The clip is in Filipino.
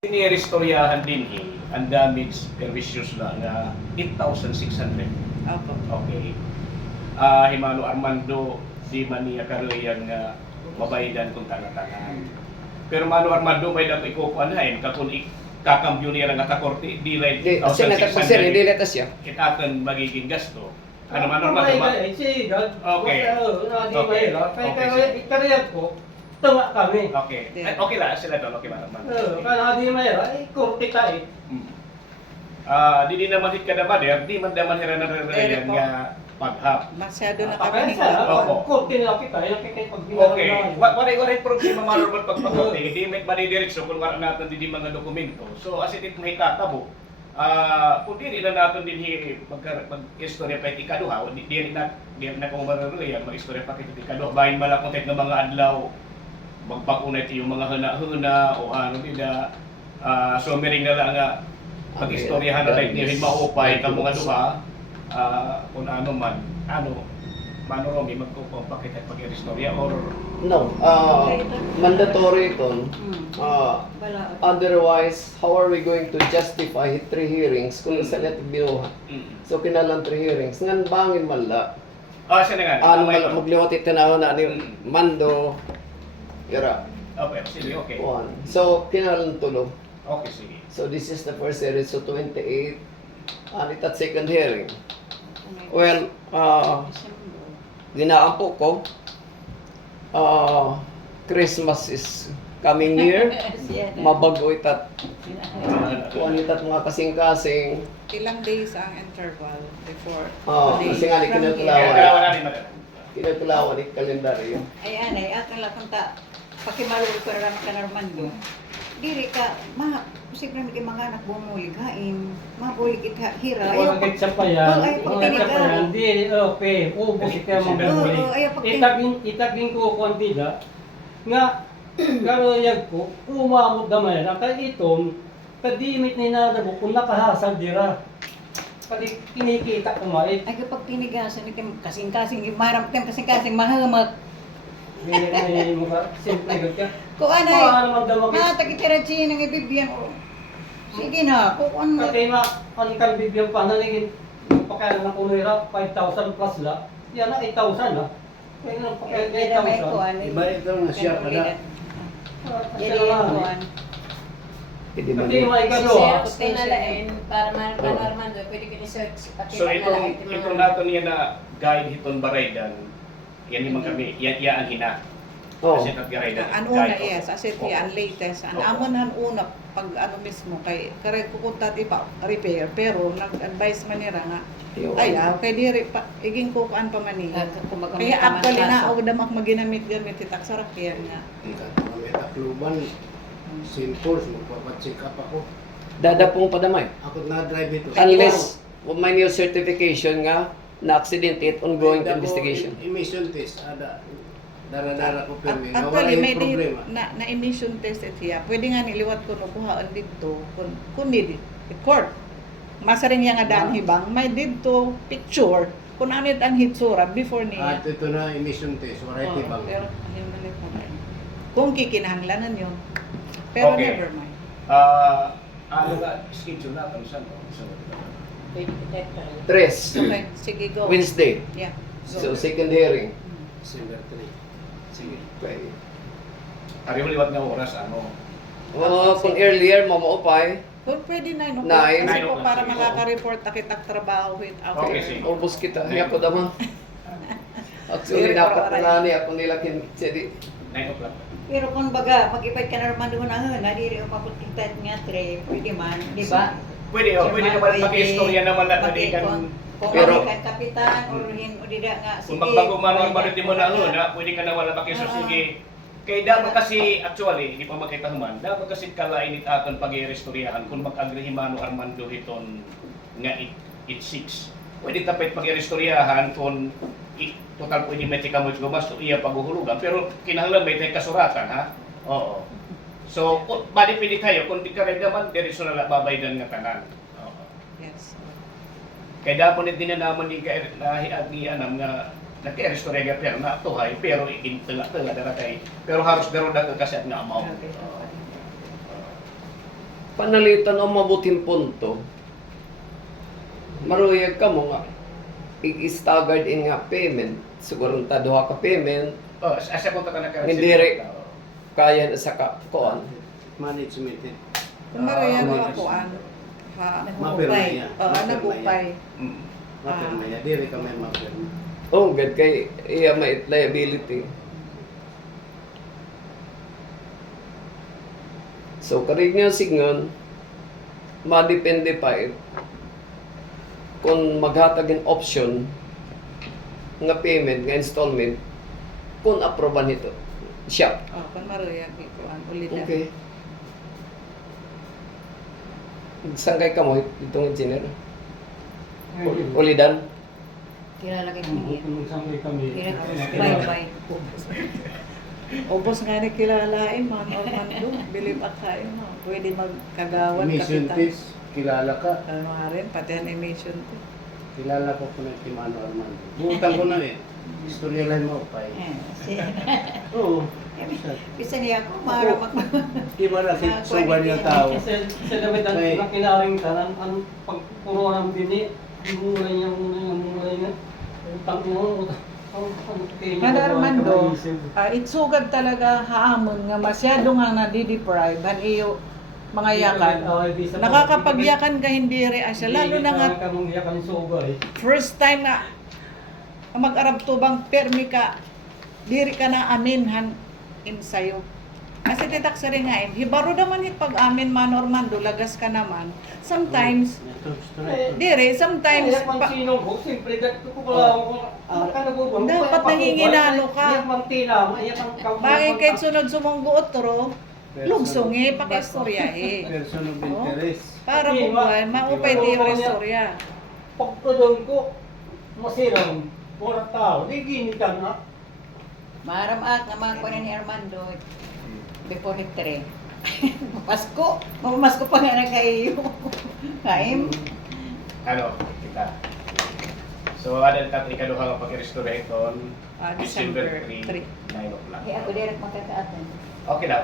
Inirestoryahan din ang damage pervisious na nga 8,600. Opo. Okay. Himano Armando di man niya karoyan nga mabaydan kung tangan-tangan. Pero Mano Armando may dapat ikukuanahin kakun kakambyo niya nga kakorte di like 8,600. Hindi letas siya. Itaton magiging gasto. Ano Mano Armando? Okay. Okay. Ikariyat ko, tunga kami. Okay. Okay lang sila doon. Okay Mano Armando. Kaya di mayroon, ay kurti ka eh. Di naman hit ka na ba di man daman hira na rin nga paghap. Masyado na Kaya kami sa Opo. kurti nila kita, yung kikay pag Okay. Waray problema maroon pagpapakote. Hindi may manidiretso kung wala natin din mga dokumento. So as it may tatabo. Kung di na natin din mag-istorya pa ikaduha, di na kung maruruyan, mag-istorya pa ikaduha. Bahin malakontek ng mga adlaw, magpakunay yung mga huna-huna o ano nila. So mering na lang nga pag-istoryahan na like din maupay ka mga duha. Kung ano man, Mano Romy, magpapakita pag-istorya or No, mandatory ito. Otherwise, how are we going to justify 3 hearings kung sa let binuha? So kinalang 3 hearings. Ngan bangin mala. siya na nga. Ano magliwat itinahon na ni Mando. Yara. Okay, sige, okay. One. So kinalang tulo. Okay, sige. So this is the first hearing. So 28. And it at second hearing. Well, ginaampo ko. Christmas is coming near. Mabago itat. Kuan itat mga kasing-kasing. Ilang days ang interval before. Kasi nga ni From kinatulawan. here. Wala ni madam. Kinatulawan ni kalendaryo. Ay anay, akan lang ta pakimalul ko ram ka Armando. Diri ka siyempre may mga anak bumuligain, mabulig ita hira. Ayaw pag sa payan, Ay, pag tinigaw. di, okay, ubos ikaw mga Ayaw pag Itagin ko kwantida nga karoyag ko umamot naman na kay iton kadimit ni nadabo kung nakahasag dira pati kinikita ko mait ay kapag tinigasan ni kasing-kasing maram tem kasing-kasing mahamak. may mga simple gud ka Ko anay. naman daw Na takitira chi nang ibibigyan ko. Sige na, ko ano. pati ang kan bibiyang pananigin pagpakain ng kunira 5,000 plus la yan na 8,000 na kaya nang pagkain Kaya may 8,000 kuan. Iba ito na siya pala. Jadi kuan. Hindi man. pati may gano Gusto nalain para Armando, pwede ka ni-search. So itong nato niya na guide hiton baraydan. Yan himang kami, yan hina. Kasi tagyaraydan. Ang una yes, as it ang latest. Ang amon han una pag ano mismo kay kare kukunta di pa repair pero nag-advise man nila nga ay kay diri pa iging kuan pa man niya. Kaya actually na og damak maginamit gamit itak sa rakyan nga. Ang etakluban, simple, magpapacheck up ako. Dadapong padamay. Ako na-drive ito. Unless may new certification nga na accident it ongoing investigation. Emission test, ada. Dara-dara ko permi. Actually Nawala may yung problema. na emission test it siya. Pwede nga niliwat ko no kuhaan dito kun need court. Masa rin nga daan hibang may dito picture kung ano ang hitsura before niya. At ito na emission test, wala ito bang. Pero himalit na rin. Kung kikinahanglanan yun. Pero Okay. never mind. Ano nga, schedule natin saan? Pwede ka Tres. Okay, sige go. Wednesday. Yeah. So second hearing. December 3. Sige. Okay. Ari mo liwat nga oras, ano? Kung earlier, mamaupay. Kung pwede 9 o'clock. Nine. Kasi 9 po o'clock, para sige. makaka-report na kitang trabaho with our Okay, sige. Ubus kita. Hiya ko dama. Actually, dapat na nani ako nila kinsedi. 9 o'clock. Pero kung baga, mag-ipay ka na naman doon na diri o maputintat nga tre, pwede man, di ba? Pwede naman mag-istorya naman na pwede kan. Kung Pero- kan kapitan, or o di da nga, Kung magbago man ang bariti mo na na, pwede ka na wala makiso. Sige. Kaya dapat kasi, actually, hindi pa makita human, dapat kasi kalainit aton pag-irestoryahan kung mag-agree Mano Armando hiton nga it 6. Pwede tapit pag-irestoryahan kung total pwede may tika mo gumas so iya paghuhulugan pero kinahanglan may tayo kasuratan ha. Oo. So bali pili tayo kung di ka rin naman diretso na babaydan nga tanan. Oo. Yes. Kaya dapat din na naman ni anam nga nagka-restorya pero na tuhay pero intala dara kay pero halos garo daga kasi at nga amount. Okay. panalitan o mabuting punto, maruyag ka mo nga, i-staggered in nga payment. Siguro ta duha ka payment, Oh, asa ko ta ka Hindi rin. kaya na sa kuan. Management. Kung mariyan Ah, ako an ha Mapirma Nagupay. yan. nagupay. Mapirma yan. Dili ka may mapirma. Oh, gad kay iya may liability. So karig niya signon, madepende pa kung maghatag in option nga payment, nga installment, kung aproban ito siya. Oh, kung mariyan ko an ulit. Okay. Sangkay ka mo itong engineer? Ulidan? Kilala kay Pia. Kung sangkay kami. Bye-bye. Ubos nga ni kilalain man or man do. Believe at tayo no. Pwede magkagawan Mission kapitan. test. Kilala ka. Ano nga rin, pati ang emission ko. Kilala ko po ng Timano Armando. Butang ko na eh. Istorya lang mo pa eh. Oo. Bisa niya ako, maramak na. Di ba na suban yung tao? Sa damit May- ang kinaring ka, ang pagpuro ng bini, mulay niya, mulay niya. Utang mo, utang. Kada Armando, itsugad talaga haamon nga masyado nga nadideprive han iyo mga yakan. Nakakapagyakan ka hindi rin asya. Lalo na nga kamong yakan sa ubay. first time nga mag-arab tubang permi ka diri ka na aminhan insayo. Kasi titak sa rin nga hibaro naman hit pag amin man Armando lagas ka naman. Sometimes dire sometimes Iyak man sinong ko, siyempre dito ko pala ako. Dapat nanginginalo ka. Iyak man tila, iyak man bagay kahit sunod sumunggo otro lugsong pakistorya Person of interest. para buwan maupay di yung istorya. Pagpudong ko, masirang, mura tao, di gini ka na. Maramak nga mga kunin ni Armando before history. Pasko. Mamasko pa nga na kayo. Kaim. Ano, kita. So, ada ka ikaduha nga pag-restore ito, December December 3, 3. 9 o'clock. Kaya ako direct magkakaatan. Okay na.